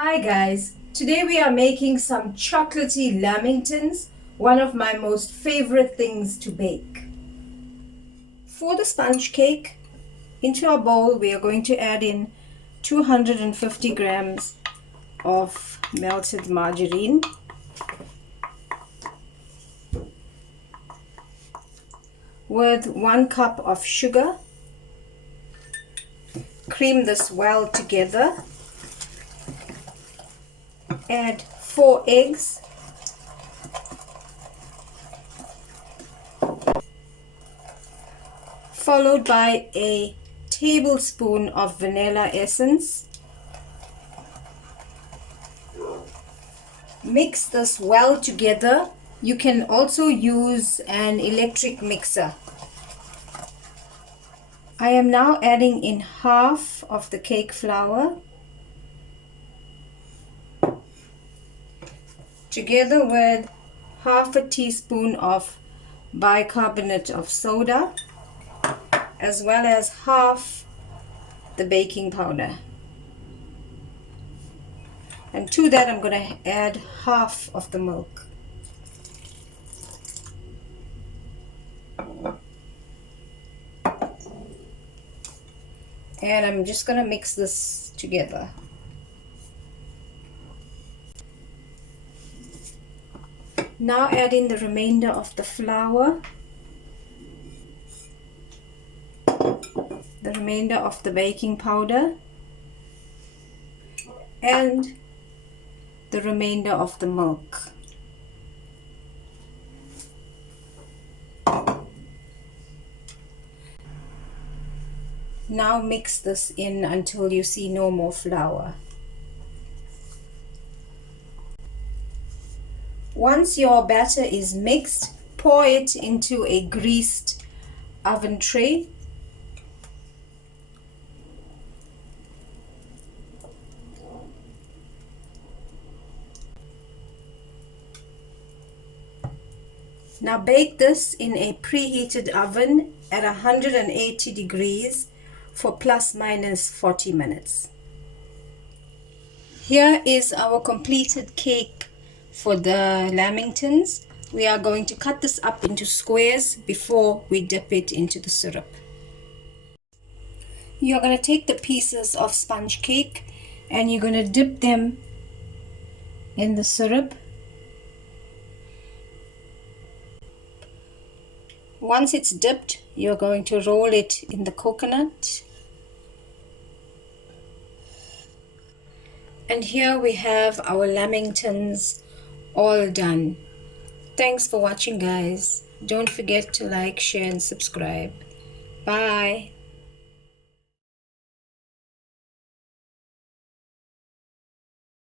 Hi guys, today we are making some chocolatey lamingtons, one of my most favorite things to bake. For the sponge cake, into our bowl we are going to add in 250 grams of melted margarine, with 1 cup of sugar. Cream this well together. Add 4 eggs, followed by a tablespoon of vanilla essence. Mix this well together. You can also use an electric mixer. I am now adding in half of the cake flour, together with half a teaspoon of bicarbonate of soda, as well as half the baking powder. And to that I'm going to add half of the milk. And I'm just going to mix this together. Now add in the remainder of the flour, the remainder of the baking powder, and the remainder of the milk. Now mix this in until you see no more flour. Once your batter is mixed, pour it into a greased oven tray. Now bake this in a preheated oven at 180 degrees for plus minus 40 minutes. Here is our completed cake for the lamingtons. We are going to cut this up into squares before we dip it into the syrup. You're going to take the pieces of sponge cake and you're going to dip them in the syrup. Once it's dipped, you're going to roll it in the coconut. And here we have our lamingtons all done. Thanks for watching, guys. Don't forget to like, share, and subscribe. Bye.